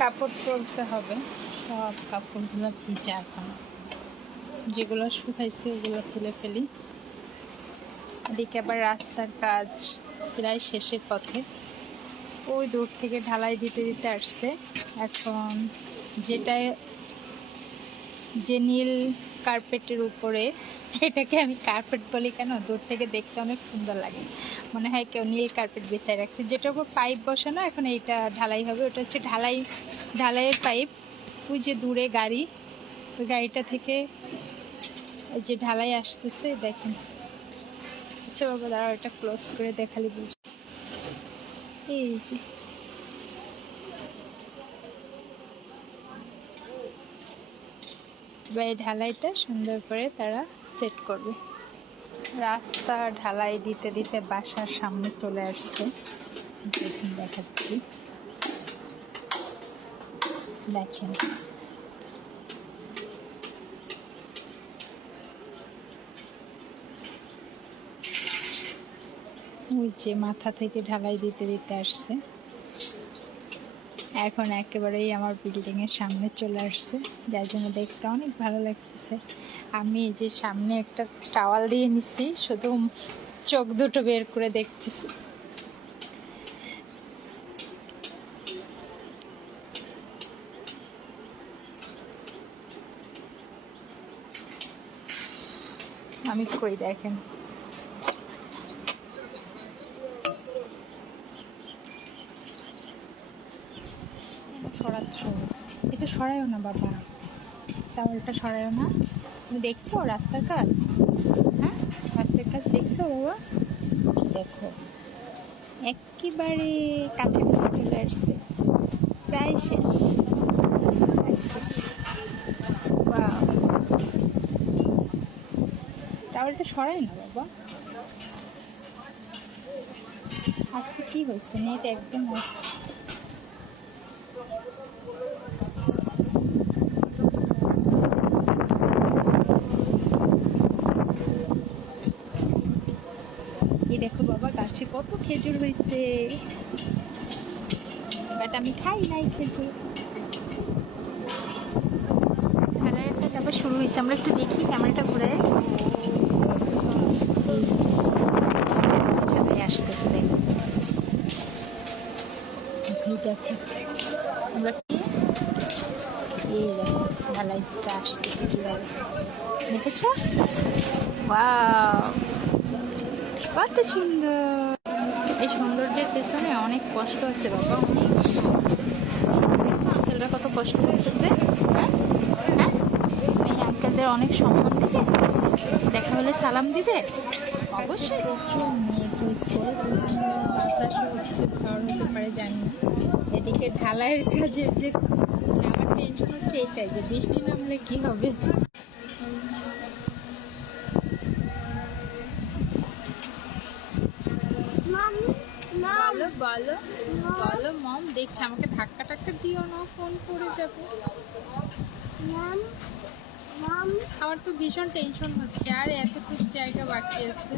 কাপড় তুলতে হবে, সব কাপড়গুলো ভিজা এখন, যেগুলো শুকাইছে ওগুলো তুলে ফেলি। এদিকে আবার রাস্তার কাজ প্রায় শেষের পথে, ওই দূর থেকে ঢালাই দিতে দিতে আসছে। এখন যে নীল কার্পেটের উপরে, এটাকে আমি কার্পেট বলি কেন, দূর থেকে দেখতে অনেক সুন্দর লাগে, মনে হয় কেউ নীল কার্পেট বিছায় রাখছে, যেটার উপর পাইপ বসানো। এখন এইটা ঢালাই হবে, ওটা হচ্ছে ঢালাইয়ের পাইপ। ওই যে দূরে গাড়ি, ওই গাড়িটা থেকে ওই যে ঢালাই আসতেছে, দেখেন। আচ্ছা বাবা দাঁড়াও, এটা ক্লোজ করে দেখালি বুঝবো। এই যে এই ঢালাইটা সুন্দর করে তারা সেট করবে। রাস্তা ঢালাই দিতে দিতে বাসার সামনে চলে আসছে, দেখুন দেখাচ্ছি, দেখেন। ওই যে মাথা থেকে ঢালাই দিতে দিতে আসছে, এখন একেবারেই আমার বিল্ডিংয়ের সামনে চলে আসছে, যার জন্য দেখতে অনেক ভালো লাগতেছে। আমি এই যে সামনে একটা টাওয়াল দিয়ে নিচ্ছি, শুধু চোখ দুটো বের করে দেখতেছি। আমি কই দেখেন, সরাচ্ছ, এটা সরাইও না বাবা, টাওয়ালটা সরাইও না। তুমি দেখছো রাস্তার কাজ? হ্যাঁ, রাস্তার কাজ দেখছো বাবা? দেখো একেবারে কাছাকাছি চলে আসছে, প্রায় শেষ, প্রায় শেষ। বাহ, টাওয়ালটা সরাই না বাবা। আজকে কি হয়েছে, নেট একদম অফ। এই দেখো বাবা, গাছে কত খেজুর হয়েছে, বাট আমি খাই নাই খেজুর। ঢালাইয়ের কাজ আবার শুরু হয়েছে, আমরা একটু দেখি, ক্যামেরাটা ঘুরে আসতেছে, দেখো আমরা কি, এই দেখো ঢালাইটা আসতেছে কিভাবে, দেখেছ? ওয়াও, কত সুন্দর। এই সৌন্দর্যের পেছনে অনেক কষ্ট আছে বাবা, অনেক আঙ্কেলরা কত কষ্ট করতেছে। হ্যাঁ হ্যাঁ, এই আঙ্কেলদের অনেক সম্মান দিবে, দেখা হলে সালাম দিবে অবশ্যই। প্রচুর মেঘ হয়েছে, বাতাসও হচ্ছে, ঝড় হতে পারে জানি না। এদিকে ঢালাইয়ের কাজের যে আমার টেনশন হচ্ছে এইটাই, যে বৃষ্টি নামলে কি হবে। বলো বলো বলো মম, দেখছি, আমাকে ধাক্কা টাক্কা দিও না, ফোন করে যাবো। আমার তো ভীষণ টেনশন হচ্ছে, আর এতটুকু জায়গা বাকি আছে।